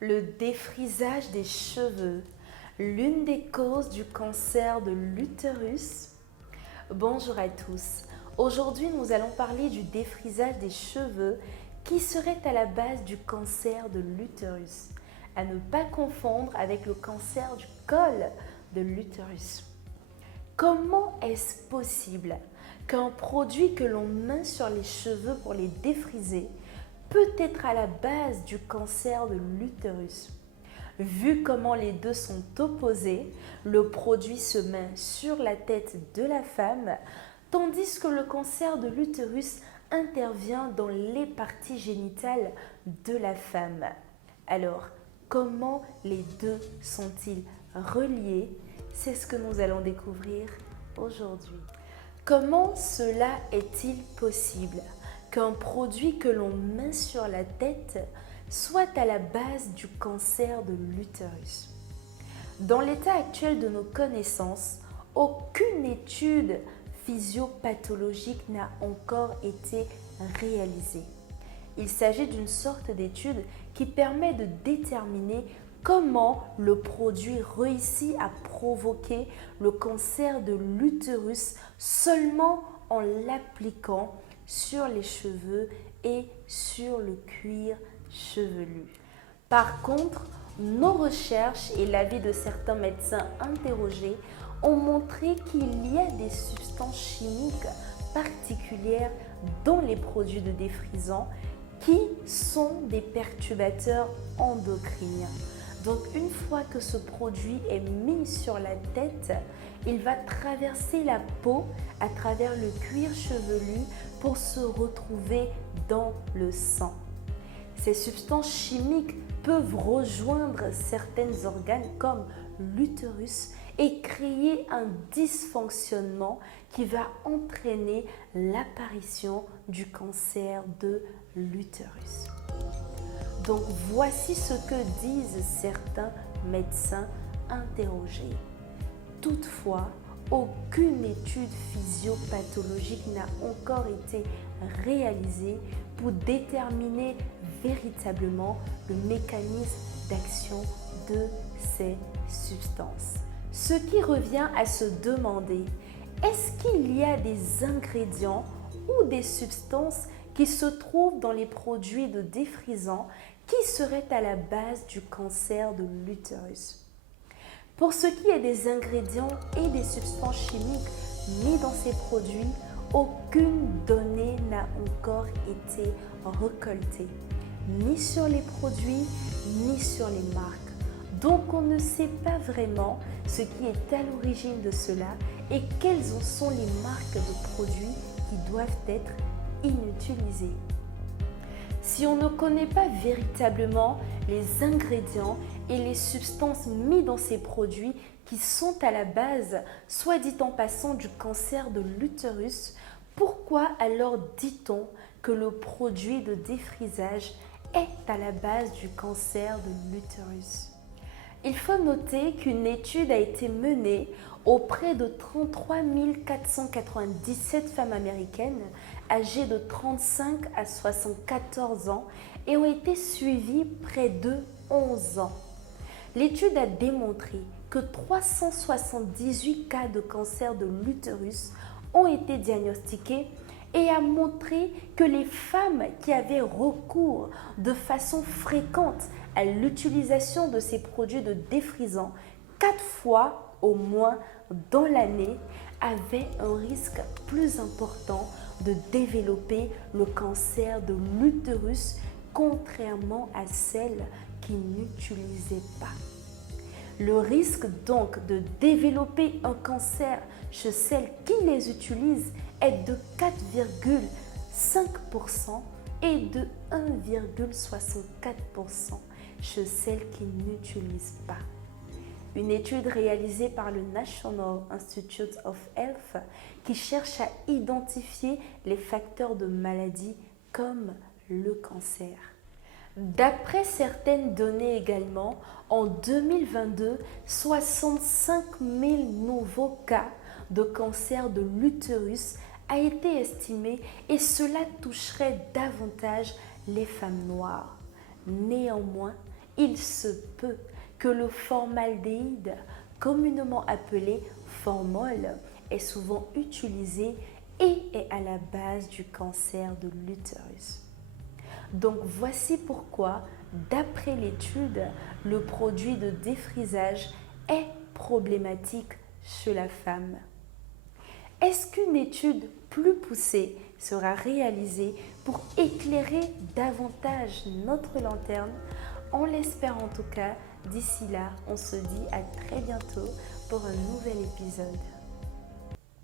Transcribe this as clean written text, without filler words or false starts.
Le défrisage des cheveux, l'une des causes du cancer de l'utérus. Bonjour à tous. Aujourd'hui, nous allons parler du défrisage des cheveux qui serait à la base du cancer de l'utérus. À ne pas confondre avec le cancer du col de l'utérus. Comment est-ce possible qu'un produit que l'on met sur les cheveux pour les défriser peut être à la base du cancer de l'utérus? Vu comment les deux sont opposés, le produit se met sur la tête de la femme, tandis que le cancer de l'utérus intervient dans les parties génitales de la femme. Alors, comment les deux sont-ils reliés? C'est ce que nous allons découvrir aujourd'hui. Comment cela est-il possible qu'un produit que l'on met sur la tête soit à la base du cancer de l'utérus? Dans l'état actuel de nos connaissances, aucune étude physiopathologique n'a encore été réalisée. Il s'agit d'une sorte d'étude qui permet de déterminer comment le produit réussit à provoquer le cancer de l'utérus seulement en l'appliquant sur les cheveux et sur le cuir chevelu. Par contre, nos recherches et l'avis de certains médecins interrogés ont montré qu'il y a des substances chimiques particulières dans les produits de défrisant qui sont des perturbateurs endocriniens. Donc une fois que ce produit est mis sur la tête, il va traverser la peau à travers le cuir chevelu pour se retrouver dans le sang. Ces substances chimiques peuvent rejoindre certains organes comme l'utérus et créer un dysfonctionnement qui va entraîner l'apparition du cancer de l'utérus. Donc voici ce que disent certains médecins interrogés. Toutefois, aucune étude physiopathologique n'a encore été réalisée pour déterminer véritablement le mécanisme d'action de ces substances. Ce qui revient à se demander, est-ce qu'il y a des ingrédients ou des substances qui se trouvent dans les produits de défrisant qui seraient à la base du cancer de l'utérus? Pour ce qui est des ingrédients et des substances chimiques mis dans ces produits, aucune donnée n'a encore été récoltée, ni sur les produits, ni sur les marques. Donc on ne sait pas vraiment ce qui est à l'origine de cela et quelles en sont les marques de produits qui doivent être inutilisées. Si on ne connaît pas véritablement les ingrédients et les substances mis dans ces produits qui sont à la base, soit dit en passant, du cancer de l'utérus, pourquoi alors dit-on que le produit de défrisage est à la base du cancer de l'utérus? Il faut noter qu'une étude a été menée auprès de 33 497 femmes américaines âgées de 35 à 74 ans et ont été suivies près de 11 ans. L'étude a démontré que 378 cas de cancer de l'utérus ont été diagnostiqués et a montré que les femmes qui avaient recours de façon fréquente à l'utilisation de ces produits de défrisant 4 fois au moins dans l'année avaient un risque plus important de développer le cancer de l'utérus contrairement à celles qui n'utilisaient pas. Le risque donc de développer un cancer chez celles qui les utilisent est de 4,5% et de 1,64% chez celles qui n'utilisent pas. Une étude réalisée par le National Institute of Health qui cherche à identifier les facteurs de maladie comme le cancer. D'après certaines données également, en 2022, 65 000 nouveaux cas de cancer de l'utérus a été estimé et cela toucherait davantage les femmes noires. Néanmoins, il se peut que le formaldéhyde, communément appelé formol, est souvent utilisé et est à la base du cancer de l'utérus. Donc voici pourquoi, d'après l'étude, le produit de défrisage est problématique chez la femme. Est-ce qu'une étude plus poussée sera réalisée pour éclairer davantage notre lanterne? On l'espère en tout cas. D'ici là, on se dit à très bientôt pour un nouvel épisode.